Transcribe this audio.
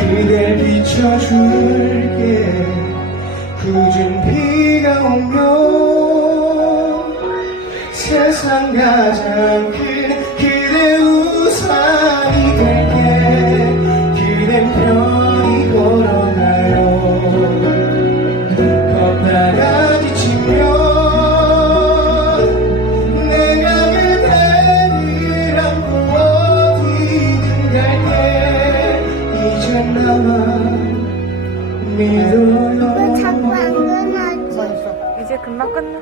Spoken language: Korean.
그댈 비춰줄게. 굳은 비가 오면 세상 가장 큰 왜 자꾸 안 끊어지? 이제 금방 끝나.